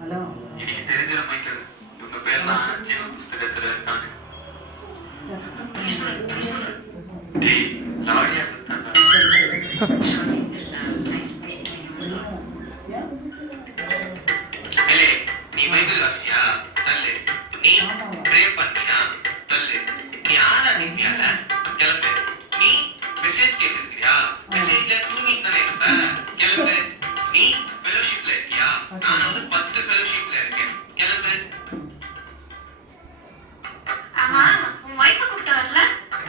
Hello, எனக்கு தெரிஞ்சிட Michael, இவங்க பேர்லாம் ஜீவ புஸ்தகத்துல இருக்காங்க. டேய், லாரியா கொடுத்தாங்க. ஏலே, நீ பைபிள் வாசியா? தள்ளு. நீ ப்ரே பண்ணியா? தள்ளு. நீ ஆராதிப்பியால? கிளம்பு. நீ மெசேஜ் கேட்டிருக்கியா? மெசேஜ்ல தூங்கிட்டு தானே இருப்ப? கிளம்பு. நீ ஃபெலோஷிப்ல இருக்கியா? நான் 10 ஃபெலோஷிப்ல இருக்கேன். கிளம்பு. ஆமா, உன் வைஃபை கூப்பிட்டு வரல?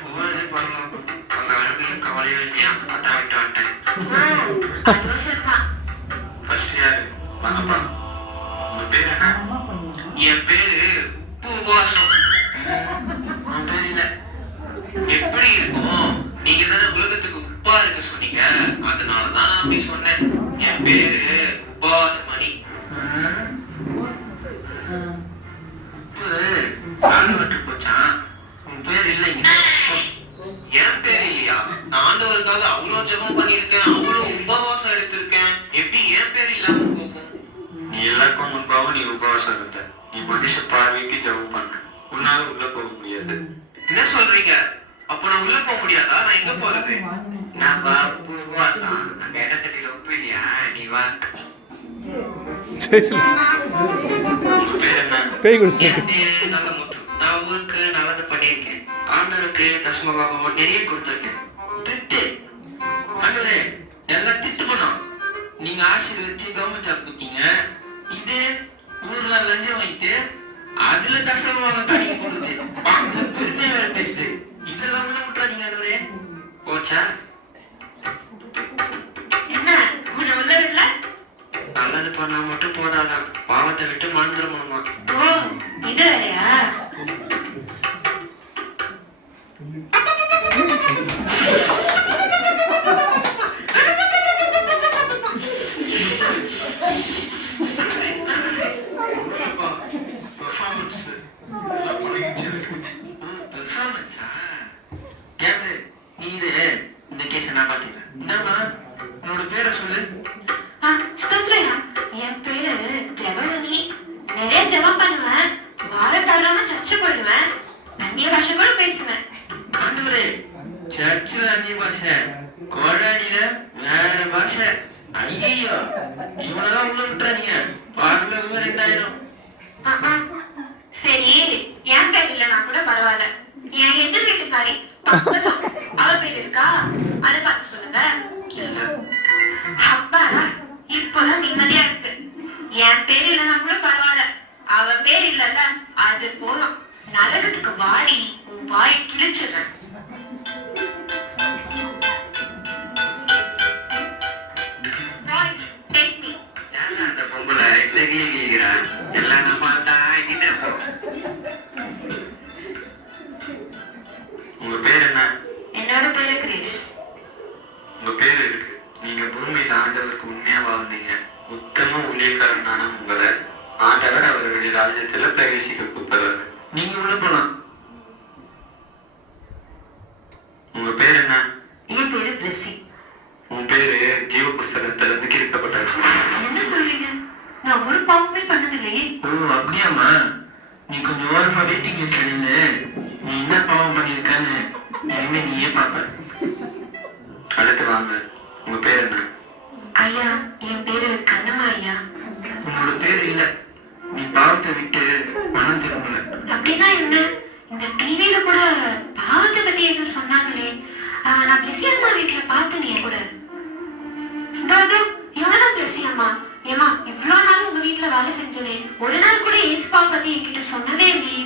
போறது பண்ணலாம். அந்த அழுகையும் கவலையும் இல்லையா? அதான் விட்டு வந்துட்டேன். அதுவும் சரிதான். ஃபர்ஸ்ட் யாரு? வாங்கப்பா. உங்க பேர் என்ன? அம்மா பண்ணுவா. என் பேரு உபவாசம். உன் பேர் இல்ல. எப்படி இருக்கும்? நீங்க தானே உலகத்துக்கு உப்பா இருக்க சொன்னீங்க. அதனாலதான் நான் போய் சொன்னேன். என் பேரு உபவாசமணி. சால்வட்டு போச்சான். உன் பேர் இல்லைங்க. என் பேர் இல்லையா? நான் ஆண்டவருக்காக அவ்வளவு ஜெபம் பண்ணியிருக்கேன், அவ்வளவு உபவாசம் எடுத்திருக்கேன். எப்படி என் பேர் இல்லாம போகும்? நீ எல்லாருக்கும் முன்பாகவும் நீ உபவாசம் இருக்க. நீ மனுஷ பார்வைக்கு ஜெபம் பண்ண. உன்னால உள்ள போக முடியாது. என்ன சொல்றீங்க? அப்ப நான் உள்ள போக முடியாதா? நான் எங்க போறது? நான் வா உபவாசம். நான் கேட்ட சட்டியில உப்பு இல்லையா? நீ வா. பேய் என் பேரு நல்ல முத்து. நான் ஊருக்கு நல்லது பண்ணியிருக்கேன். ஆண்டவருக்கு தசமபாகம் நிறைய கொடுத்துருக்கேன். திட்டு ஆண்டவரே, எல்லாம் திட்டு பண்ணோம். நீங்க ஆசீர்வதிச்சு கவர்மெண்ட் ஜாப் கொடுத்தீங்க. இது ஊர்ல லஞ்சம் வைத்து அதுல தசமபாகம் கணிக்க கொடுத்து பெருமையா வேற பேசுது. இதெல்லாம் உள்ள விட்டுறாதீங்க ஆண்டவரே. போச்சா? என்ன உன்னை உள்ள விடல? நல்லது பண்ணா மட்டும் போதாதான், பாவத்தை விட்டு மறந்துடணுமா? ஓ, இது வேலையா? இந்த கேஸ நான் பாத்துக்கிறேன். என்னம்மா உன்னோட பேரை சொல்லு. ஸ்தோத்திரயா, என் பேரு ஜெபமணி. நிறைய ஜெபம் பண்ணுவேன். வார தவறாம சர்ச்சு போயிடுவேன். அந்நிய பாஷை கூட பேசுவேன். ஆண்டவரே, சர்ச்சில் அந்நிய பாஷை, கோடாடியில வேற பாஷை. ஐயோ, இவனெல்லாம் உள்ள விட்டுறாதீங்க. பார்க்கவே 2000. சரி, என் பேர் இல்லைன்னா கூட பரவாயில்ல. என் எதிர் வீட்டுக்காரி பக்கத்துல அவ பேர் இருக்கா? அதை பார்த்து சொல்லுங்க. அப்பாடா, இப்போதான் நிம்மதியா இருக்கு. என் பேர் இல்லைன்னா கூட பரவாயில்ல. அவ பேர் இல்லல்ல, அது போதும். நரகத்துக்கு வாடி உன் வாயை கிழிச்சிடுறேன். Boys, take me. யாரா அந்த பொம்பளை இந்த கிளிக்கிறா? எல்லாம் நம்ம தான் இதை. உங்க பேர் என்ன? என்னோட பேரு கிரேஸ். உங்க பேர் இருக்கு. நீங்க பூமியில ஆண்டவருக்கு உண்மையா வாழ்ந்தீங்க. உத்தம ஊழியக்காரனான உங்களை ஆண்டவர் அவர்களுடைய ராஜ்யத்துல பிரவேசிக்க கூப்பிடுறாரு. நீங்க உள்ள போலாம். உங்க பேர் என்ன? என் பேரு பிளெஸி. உன் பேரு ஜீவ புஸ்தகத்துல இருந்து கிறுக்கப்பட்டாரு. என்ன சொல்றீங்க? நான் ஒரு பாவமே பண்ணதில்லையே. ஓ, அப்படியாமா? நீ கொஞ்சம் ஓரமா வெயிட்டிங் இருக்கீங்க. நீ என்ன பாவம் பண்ணிருக்கான்னு இனிமே நீயே பாப்ப. அடுத்து வாங்க. உங்க பேர் என்ன? ஐயா, என் பேரு கண்ணம்மா ஐயா. உன்னோட பேர் இல்ல. நீ பாவத்தை விட்டு மனம் திரும்பல. அப்படின்னா என்ன? இந்த டிவில கூட பாவத்தை பத்தி என்ன சொன்னாங்களே. நான் பிளெஸி அம்மா வீட்டுல பார்த்தேன் என் கூட. இவங்கதான் பிளெஸி அம்மா. ஏமா, இவ்வளவு நாள் உங்க வீட்டுல வேலை செஞ்சனே, ஒரு நாள் கூட ஏசுப்பா பத்தி என்கிட்ட சொன்னதே இல்லையே.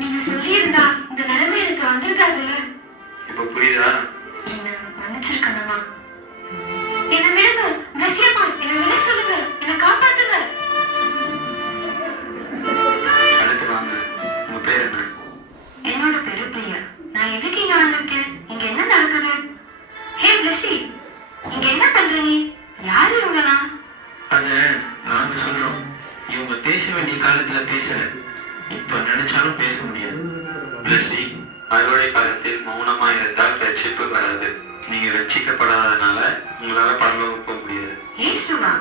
நீங்க சொல்லியிருந்தா இந்த நிலைமை எனக்கு வந்திருக்காதுல்ல. இப்ப புரியுதா? என்ன மன்னிச்சிருக்கணுமா? என்ன விடுங்க பிளெஸி அம்மா, என்ன விட சொல்லுங்க, என்ன காப்பாத்துங்க. அடுத்து வாங்க. உங்க பேர் என்ன? என்னோட பேரு பிரியா. நான் எதுக்கு இங்க வந்திருக்கேன்? இங்க என்ன நடக்குது? ஹே பிளெஸி, சொல்ற நீ? யாரு இவங்களா? அது நாங்க சொல்றோம். இவங்க பேச வேண்டிய காலத்துல பேசல, இப்ப நினைச்சாலும் பேச முடியாது. பிளஸி, அறுவடை காலத்தில் மௌனமா இருந்தால் ரட்சிப்பு வராது. நீங்க ரட்சிக்கப்படாதனால உங்களால பரலோகம் போக முடியாது. ஏசுவா?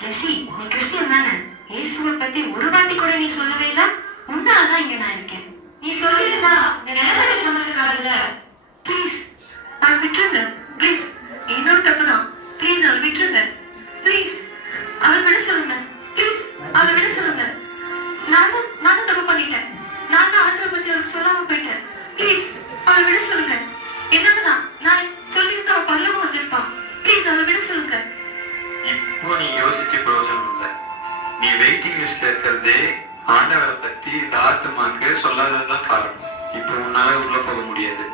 பிளஸி, நீ கிறிஸ்டியன் தானே? இயேசுவை பத்தி ஒரு வாட்டி கூட நீ சொல்லவே இல்ல. உன்னாலதான் இங்க நான் இருக்கேன். நீ சொல்லிருந்தா இந்த நிலைமை நம்ம இருக்காதுல்ல. ப்ளீஸ் அவள் விட்டுருங்க. ப்ளீஸ், என்னோட தப்புதான். ப்ளீஸ் அவள் விட்டுருங்க. ப்ளீஸ் அவள் விட சொல்லுங்க. ப்ளீஸ் அவள் விட சொல்லுங்க. நான் தான் தப்பு பண்ணிட்டேன். நான் தான் ஆண்டவரை பத்தி அவருக்கு சொல்லாம போயிட்டேன். ப்ளீஸ் அவள் விட சொல்லுங்க. என்னாலதான். நான் சொல்லியிருந்தா அவள் பரலோகம் வந்திருப்பான். ப்ளீஸ் அவள் விட சொல்லுங்க. இப்போ நீ யோசிச்சு பிரயோஜனம் இல்லை. நீ வெயிட்டிங் லிஸ்ட்ல இருக்கிறதே ஆண்டவரை பத்தி இந்த ஆத்மாக்கு சொல்லாததுதான் காரணம். இப்போ உன்னால உள்ள போக முடியாது.